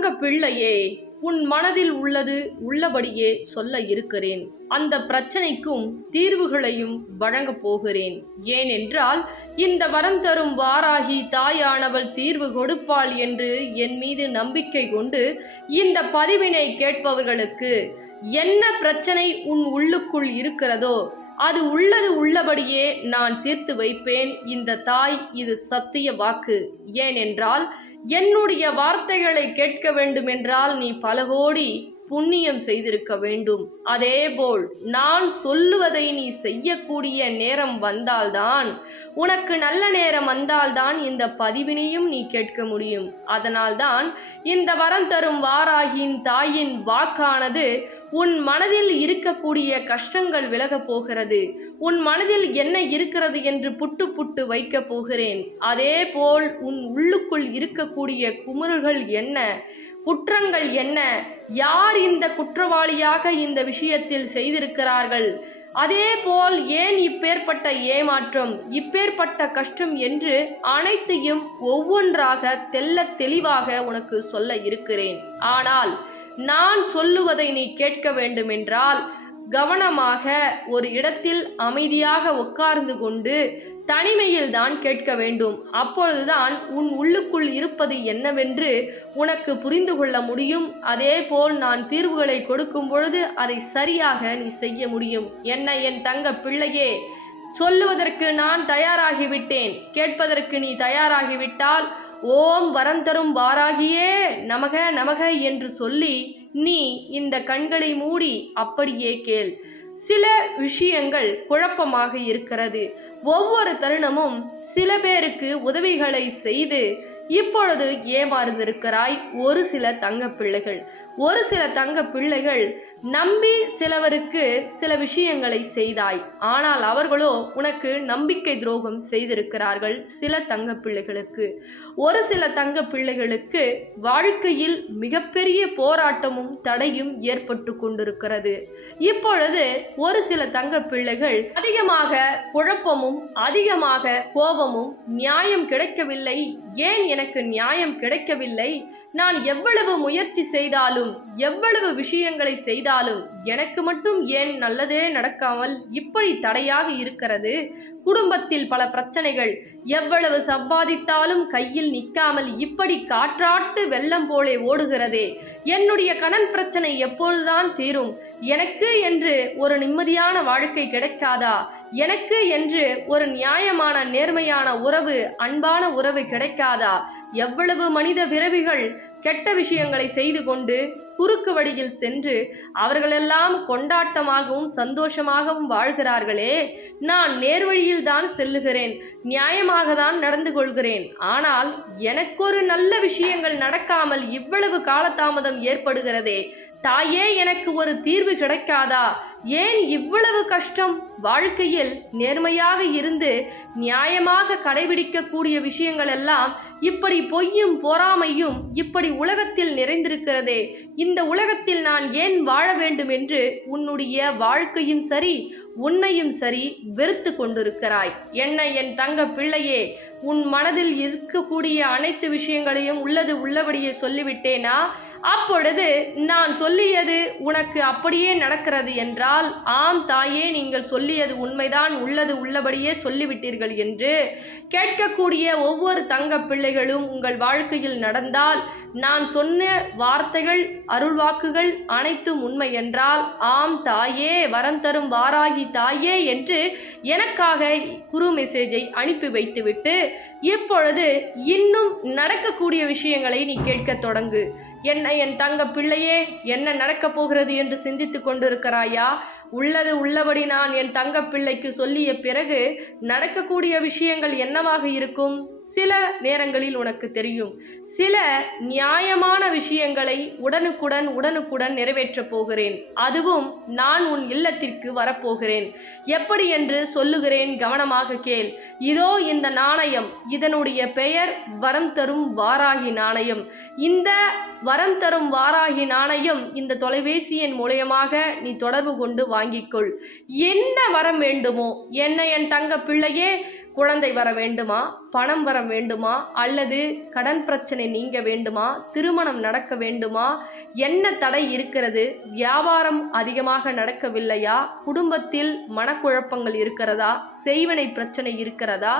தங்க பிள்ளையே, உன் மனதில் உள்ளது உள்ளபடியே சொல்ல இருக்கிறேன். அந்த பிரச்சனைக்கும் தீர்வுகளையும் வழங்கப் போகிறேன். ஏனென்றால் இந்த வரம் தரும் வாராகி தாயானவள் தீர்வு கொடுப்பாள் என்று என் மீது நம்பிக்கை கொண்டு இந்த பதிவினை கேட்பவர்களுக்கு என்ன பிரச்சனை உன் உள்ளுக்குள் இருக்கிறதோ அது உள்ளது உள்ளபடியே நான் தீர்த்து வைப்பேன். இந்த தாய் இது சத்திய வாக்கு. ஏனென்றால் என்னுடைய வார்த்தைகளை கேட்க வேண்டுமென்றால் நீ பல கோடி புண்ணியம் செய்திருக்க வேண்டும். அதேபோல் நான் சொல்லுவதை நீ செய்யக்கூடிய நேரம் வந்தால்தான், உனக்கு நல்ல நேரம் வந்தால்தான் இந்த பதிவினையும் நீ கேட்க முடியும். அதனால்தான் இந்த வரம் தரும் வாராகியின் தாயின் வாக்கானது உன் மனதில் இருக்கக்கூடிய கஷ்டங்கள் விலகப் போகிறது. உன் மனதில் என்ன இருக்கிறது என்று புட்டு புட்டு வைக்கப் போகிறேன். அதேபோல் உன் உள்ளுக்குள் இருக்கக்கூடிய குமுறுகள் என்ன, குற்றங்கள் என்ன, யார் இந்த குற்றவாளியாக இந்த விஷயத்தில் செய்திருக்கிறார்கள், அதேபோல் ஏன் இப்பேற்பட்ட ஏமாற்றம், இப்பேற்பட்ட கஷ்டம் என்று அனைத்தையும் ஒவ்வொன்றாக தெள்ளத் தெளிவாக உனக்கு சொல்ல இருக்கிறேன். ஆனால் நான் சொல்லுவதை நீ கேட்க வேண்டுமென்றால் கவனமாக ஒரு இடத்தில் அமைதியாக உட்கார்ந்து கொண்டு தனிமையில் தான் கேட்க வேண்டும். அப்பொழுதுதான் உன் உள்ளுக்குள் இருப்பது என்னவென்று உனக்கு புரிந்து கொள்ள முடியும். அதேபோல் நான் தீர்வுகளை கொடுக்கும் பொழுது அதை சரியாக நீ செய்ய முடியும். என்ன என் தங்க பிள்ளையே, சொல்லுவதற்கு நான் தயாராகிவிட்டேன். கேட்பதற்கு நீ தயாராகிவிட்டால் ஓம் வரம் தரும் வாராகியே நமக நமக என்று சொல்லி நீ இந்த கண்களை மூடி அப்படியே கேள். சில விஷயங்கள் குழப்பமாக இருக்கிறது. ஒவ்வொரு தருணமும் சில பேருக்கு உதவிகளை செய்து இப்பொழுது ஏமாறுந்திருக்கிறாய். ஒரு சில தங்க பிள்ளைகள் நம்பி சிலவருக்கு சில விஷயங்களை செய்தாய். ஆனால் அவர்களோ உனக்கு நம்பிக்கை துரோகம் செய்திருக்கிறார்கள். சில தங்க பிள்ளைகளுக்கு, ஒரு சில தங்க பிள்ளைகளுக்கு வாழ்க்கையில் மிகப்பெரிய போராட்டமும் தடையும் ஏற்பட்டு கொண்டிருக்கிறது. இப்பொழுது ஒரு சில தங்க பிள்ளைகள் அதிகமாக குழப்பமும் அதிகமாக கோபமும், நியாயம் கிடைக்கவில்லை, ஏன் எனக்கு நியாயம் கிடைக்கவில்லை, நான் எவ்வளவு முயற்சி செய்தாலும் எவ்வளவு விஷயங்களை செய்தாலும் எனக்கு மட்டும் ஏன் நல்லதே நடக்காமல் இப்படி தடையாக இருக்கிறது, குடும்பத்தில் பல பிரச்சனைகள், எவ்வளவு சம்பாதித்தாலும் கையில் நிற்காமல் இப்படி காற்றாட்டு வெள்ளம் போலே ஓடுகிறதே, என்னுடைய கடன் பிரச்சனை எப்பொழுதுதான் தீரும், எனக்கு என்று ஒரு நிம்மதியான வாழ்க்கை கிடைக்காதா, எனக்கு என்று ஒரு நியாயமான நேர்மையான உறவு, அன்பான உறவு கிடைக்காதா, எவ்வளவு மனித பிறவிகள் கெட்ட விஷயங்களை செய்து கொண்டு குறுக்கு வழியில் சென்று அவர்களெல்லாம் கொண்டாட்டமாகவும் சந்தோஷமாகவும் வாழ்கிறார்களே, நான் நேர்வழியில் தான் செல்லுகிறேன், நியாயமாக தான் நடந்து கொள்கிறேன், ஆனால் எனக்கொரு நல்ல விஷயங்கள் நடக்காமல் இவ்வளவு காலதாமதம் ஏற்படுகிறதே, தாயே எனக்கு ஒரு தீர்வு கிடைக்காதா, ஏன் இவ்வளவு கஷ்டம், வாழ்க்கையில் நேர்மையாக இருந்து நியாயமாக கடைபிடிக்கக்கூடிய விஷயங்கள் எல்லாம் இப்படி பொய்யும் பொறாமையும் இப்படி உலகத்தில் நிறைந்திருக்கிறதே, இந்த உலகத்தில் நான் ஏன் வாழ வேண்டும் என்று உன்னுடைய வாழ்க்கையும் சரி உன்னையும் சரி வெறுத்து கொண்டிருக்கிறாய். என்ன என் தங்க பிள்ளையே, உன் மனதில் இருக்கக்கூடிய அனைத்து விஷயங்களையும் உள்ளது உள்ளபடியே சொல்லிவிட்டேனா? அப்பொழுது நான் சொல்லியது உனக்கு அப்படியே நடக்கிறது என்றால், ஆம் தாயே, நீங்கள் சொல்லியது உண்மைதான், உள்ளது உள்ளபடியே சொல்லிவிட்டீர்கள் என்று கேட்கக்கூடிய ஒவ்வொரு தங்க பிள்ளைகளும் உங்கள் வாழ்க்கையில் நடந்தால், நான் சொன்ன வார்த்தைகள் அருள்வாக்குகள் அனைத்தும் உண்மை என்றால், ஆம் தாயே, வரம் தரும் வாராகி தாயே என்று எனக்காக குரு மெசேஜை அனுப்பி வைத்துவிட்டு இப்பொழுது இன்னும் நடக்கக்கூடிய விஷயங்களை நீ கேட்க தொடங்கு. என்ன என் தங்க பிள்ளையே, என்ன நடக்கப் போகிறது என்று சிந்தித்து கொண்டிருக்கிறாயா? உள்ளது உள்ளபடி நான் என் தங்க பிள்ளைக்கு சொல்லிய பிறகு நடக்கக்கூடிய விஷயங்கள் என்னவாக இருக்கும்? சில நேரங்களில் உனக்கு தெரியும். சில நியாயமான விஷயங்களை உடனுக்குடன் நிறைவேற்றப் போகிறேன். அதுவும் நான் உன் இல்லத்திற்கு வரப்போகிறேன். எப்படி என்று சொல்லுகிறேன், கவனமாக கேள். இதோ இந்த நாணயம், இதனுடைய பெயர் வரம் தரும் வாராகி நாணயம். இந்த வரம் தரும் வாராகி நாணயம் இந்த தொலைபேசியின் மூலயமாக நீ தொடர்பு கொண்டு வாங்கிக்கொள். என்ன வரம் வேண்டுமோ, என்ன என் தங்க பிள்ளையே, குழந்தை வர வேண்டுமா, பணம் வர வேண்டுமா, அல்லது கடன் பிரச்சனை நீங்க வேண்டுமா, திருமணம் நடக்க வேண்டுமா, என்ன தடை இருக்கிறது, வியாபாரம் அதிகமாக நடக்கவில்லையா, குடும்பத்தில் மனக்குழப்பங்கள் இருக்கிறதா, செய்வினை பிரச்சனை இருக்கிறதா,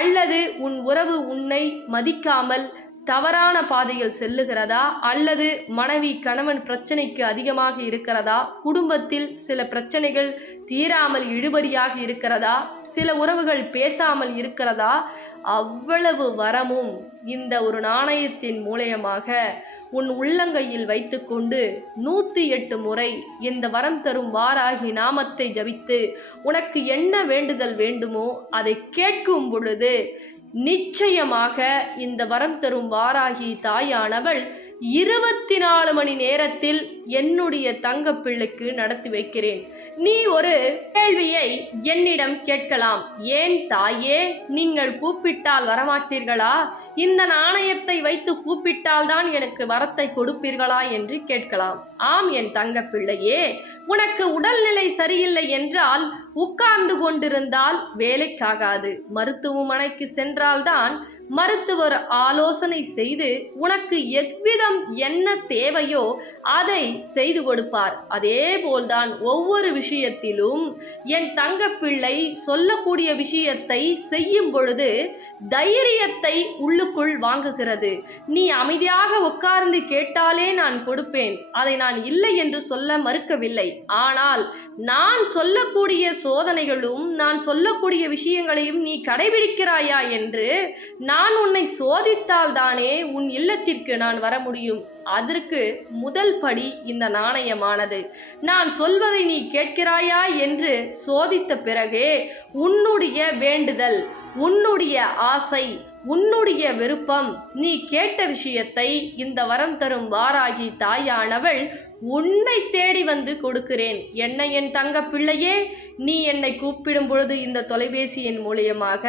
அல்லது உன் உறவு உன்னை மதிக்காமல் தவறான பாதையில் செல்லுகிறதா, அல்லது மனைவி கணவன் பிரச்சனைக்கு அதிகமாக இருக்கிறதா, குடும்பத்தில் சில பிரச்சனைகள் தீராமல் இழுபறியாக இருக்கிறதா, சில உறவுகள் பேசாமல் இருக்கிறதா, அவ்வளவு வரமும் இந்த ஒரு நாணயத்தின் மூலயமாக உன் உள்ளங்கையில் வைத்துக்கொண்டு 108 முறை இந்த வரம் தரும் வாராகி நாமத்தை ஜபித்து உனக்கு என்ன வேண்டுதல் வேண்டுமோ அதை கேட்கும் பொழுது நிச்சயமாக இந்த வரம் தரும் வாராகி தாயானவள் 24 மணி நேரத்தில் என்னுடைய தங்க பிள்ளைக்கு நடத்தி வைக்கிறேன். நீ ஒரு கேள்வியை என்னிடம் கேட்கலாம். ஏன் தாயே, நீங்கள் கூப்பிட்டால் வரமாட்டீர்களா? இந்த நாணயத்தை வைத்து கூப்பிட்டால் தான் எனக்கு வரத்தை கொடுப்பீர்களா என்று கேட்கலாம். ஆம் என் தங்க பிள்ளையே, உனக்கு உடல்நிலை சரியில்லை என்றால் உட்கார்ந்து கொண்டிருந்தால் வேலைக்காகாது. மருத்துவமனைக்கு சென்றால்தான் மருத்துவர் ஆலோசனை செய்து உனக்கு எவ்விதம் என்ன தேவையோ அதை செய்து கொடுப்பார். அதே போல்தான் ஒவ்வொரு விஷயத்திலும் என் தங்க பிள்ளை சொல்லக்கூடிய விஷயத்தை செய்யும் பொழுது தைரியத்தை உள்ளுக்குள் வாங்குகிறது. நீ அமைதியாக உட்கார்ந்து கேட்டாலே நான் கொடுப்பேன், அதை நான் இல்லை என்று சொல்ல மறுக்கவில்லை. ஆனால் நான் சொல்லக்கூடிய சோதனைகளும் நான் சொல்லக்கூடிய விஷயங்களையும் நீ கடைபிடிக்கிறாயா என்று நான் உன்னை சோதித்தால் தானே உன் இல்லத்திற்கு நான் வர முடியும். அதற்கு முதல் படி இந்த நாணயமானது. நான் சொல்வதை நீ கேட்கிறாயா என்று சோதித்த பிறகே உன்னுடைய வேண்டுதல், உன்னுடைய ஆசை, உன்னுடைய விருப்பம், நீ கேட்ட விஷயத்தை இந்த வரம் தரும் வாராகி தாயானவள் உன்னை தேடி வந்து கொடுக்கிறேன். என்ன என் தங்க பிள்ளையே, நீ என்னை கூப்பிடும் பொழுது இந்த தொலைபேசியின் மூலியமாக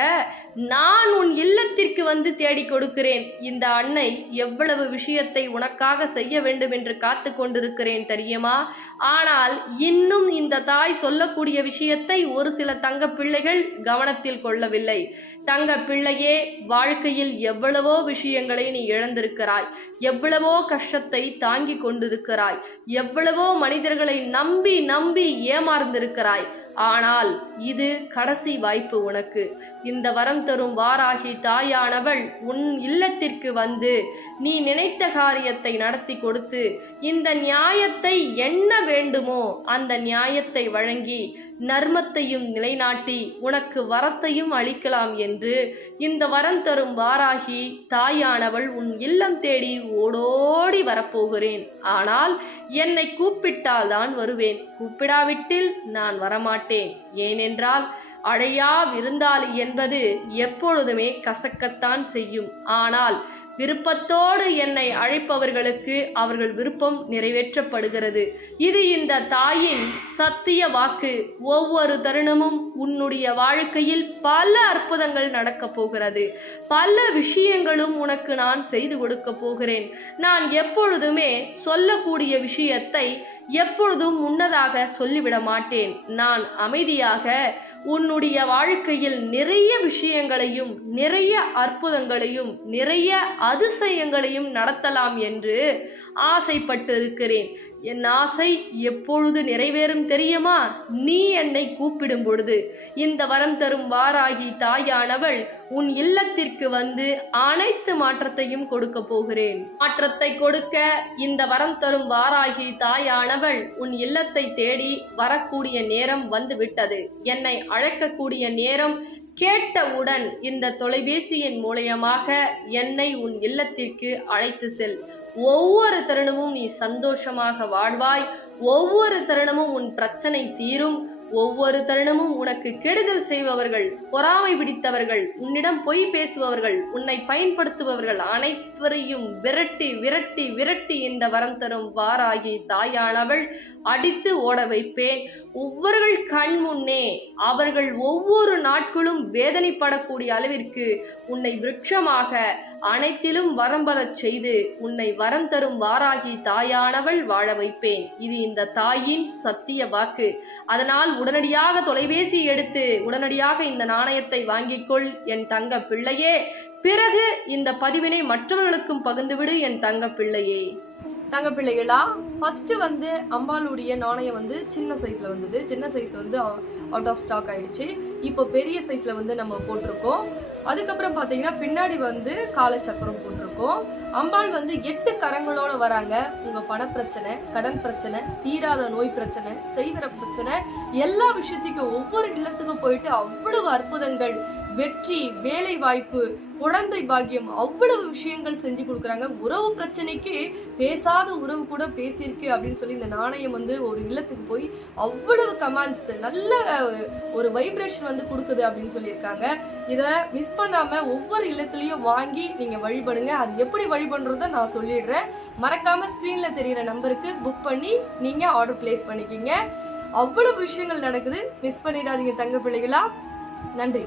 நான் உன் இல்லத்திற்கு வந்து தேடி கொடுக்கிறேன். இந்த அன்னை எவ்வளவு விஷயத்தை உனக்காக செய்ய வேண்டும் என்று காத்து கொண்டிருக்கிறேன் தெரியுமா? ஆனால் இன்னும் இந்த தாய் சொல்லக்கூடிய விஷயத்தை ஒரு சில தங்க பிள்ளைகள் கவனத்தில் கொள்ளவில்லை. தங்க பிள்ளையே, வாழ்க்கையில் எவ்வளவோ விஷயங்களை நீ இழந்திருக்கிறாய், எவ்வளவோ கஷ்டத்தை தாங்கி கொண்டிருக்கிறாய், எவ்வளவோ மனிதர்களை நம்பி நம்பி ஏமாறந்திருக்கிறாய். ஆனால் இது கடைசி வாய்ப்பு உனக்கு. இந்த வரம் தரும் வாராகி தாயானவள் உன் இல்லத்திற்கு வந்து நீ நினைத்த காரியத்தை நடத்தி கொடுத்து இந்த நியாயத்தை என்ன வேண்டுமோ அந்த நியாயத்தை வழங்கி நர்மத்தையும் நிலைநாட்டி உனக்கு வரத்தையும் அளிக்கலாம் என்று இந்த வரம் தரும் வாராகி தாயானவள் உன் இல்லம் தேடி ஓடோடி வரப்போகிறேன். ஆனால் என்னை கூப்பிட்டால் தான் வருவேன், கூப்பிடாவிட்டில் நான் வரமாட்டேன். ஏனென்றால் அழையா விருந்தாளி என்பது எப்பொழுதுமே கசக்கத்தான் செய்யும். ஆனால் விருப்பத்தோடு என்னை அழைப்பவர்களுக்கு அவர்கள் விருப்பம் நிறைவேற்றப்படுகிறது. இது இந்த தாயின் சத்திய வாக்கு. ஒவ்வொரு தருணமும் உன்னுடைய வாழ்க்கையில் பல அற்புதங்கள் நடக்கப் போகிறது. பல விஷயங்களும் உனக்கு நான் செய்து கொடுக்க போகிறேன். நான் எப்பொழுதுமே சொல்லக்கூடிய விஷயத்தை எப்பொழுதும் முன்னதாக சொல்லிவிட மாட்டேன். நான் அமைதியாக உன்னுடைய வாழ்க்கையில் நிறைய விஷயங்களையும் நிறைய அற்புதங்களையும் நிறைய அதிசயங்களையும் நடத்தலாம் என்று ஆசைப்பட்டு இருக்கிறேன். என் ஆசை எப்பொழுது நிறைவேறும் தெரியுமா? நீ என்னை கூப்பிடும் பொழுது இந்த வரம் தரும் வாராகி தாயானவள் உன் இல்லத்திற்கு வந்து அனைத்து மாற்றத்தையும் கொடுக்க போகிறேன். மாற்றத்தை கொடுக்க இந்த வரம் தரும் வாராகி தாயானவள் உன் இல்லத்தை தேடி வரக்கூடிய நேரம் வந்து விட்டது. என்னை அழைக்கக்கூடிய நேரம் கேட்டவுடன் இந்த தொலைபேசியின் மூலமாக என்னை உன் இல்லத்திற்கு அழைத்து செல். ஒவ்வொரு தருணமும் நீ சந்தோஷமாக வாழ்வாய். ஒவ்வொரு தருணமும் உன் பிரச்சனை தீரும். ஒவ்வொரு தருணமும் உனக்கு கெடுதல் செய்பவர்கள், பொறாமை பிடித்தவர்கள், உன்னிடம் பொய் பேசுபவர்கள், உன்னை பயன்படுத்துபவர்கள் அனைவரையும் விரட்டி விரட்டி விரட்டி இந்த வரம் தரும் வாராகி தாயானவள் அடித்து ஓட வைப்பேன். ஒவ்வொருவர்கள் கண் முன்னே அவர்கள் ஒவ்வொரு நாட்களும் வேதனைப்படக்கூடிய அளவிற்கு உன்னை விருட்சமாக அனைத்திலும் வரம் பெறச் செய்து உன்னை வரம் தரும் வாராகி தாயானவள் வாழ வைப்பேன். இது இந்த தாயின் சத்திய வாக்கு. அதனால் உடனடியாக தொலைபேசி எடுத்து உடனடியாக இந்த நாணயத்தை வாங்கிக்கொள் என் தங்க பிள்ளையே. பிறகு இந்த பதிவினை மற்றவர்களுக்கும் பகிர்ந்துவிடு என் தங்க பிள்ளையே. தங்க பிள்ளைகளா, ஃபர்ஸ்ட் அம்பாளுடைய நாணயம் சின்ன சைஸ்ல வந்தது. சின்ன சைஸ் அவுட் ஆஃப் ஸ்டாக் ஆயிடுச்சு. இப்போ பெரிய சைஸ்ல நம்ம போட்டிருக்கோம். அதுக்கப்புறம் பாத்தீங்கன்னா பின்னாடி காலச்சக்கரம் போட்டிருக்கோம். அம்பாள் 8 கரங்களோட வராங்க. உங்க பண பிரச்சனை, கடன் பிரச்சனை, தீராத நோய் பிரச்சனை, செய்வர பிரச்சனை, எல்லா விஷயத்துக்கும் ஒவ்வொரு இல்லத்துக்கும் போயிட்டு அவ்வளவு அற்புதங்கள், வெற்றி, வேலை வாய்ப்பு, குழந்தை பாக்கியம், அவ்வளவு விஷயங்கள் செஞ்சு கொடுக்குறாங்க. உறவு பிரச்சனைக்கு பேசாத உறவு கூட பேசியிருக்கு அப்படின்னு சொல்லி இந்த நாணயம் ஒரு இல்லத்துக்கு போய் அவ்வளவு கமெண்ட்ஸ், நல்ல ஒரு வைப்ரேஷன் கொடுக்குது அப்படின்னு சொல்லியிருக்காங்க. இதை மிஸ் பண்ணாம ஒவ்வொரு இல்லத்துலயும் வாங்கி நீங்க வழிபடுங்க. அது எப்படி வழிபடுறத நான் சொல்லிடுறேன். மறக்காம ஸ்கிரீன்ல தெரியுற நம்பருக்கு புக் பண்ணி நீங்க ஆர்டர் பிளேஸ் பண்ணிக்கிங்க. அவ்வளவு விஷயங்கள் நடக்குது. மிஸ் பண்ணிடாதீங்க தங்க பிள்ளைகளா. நன்றி.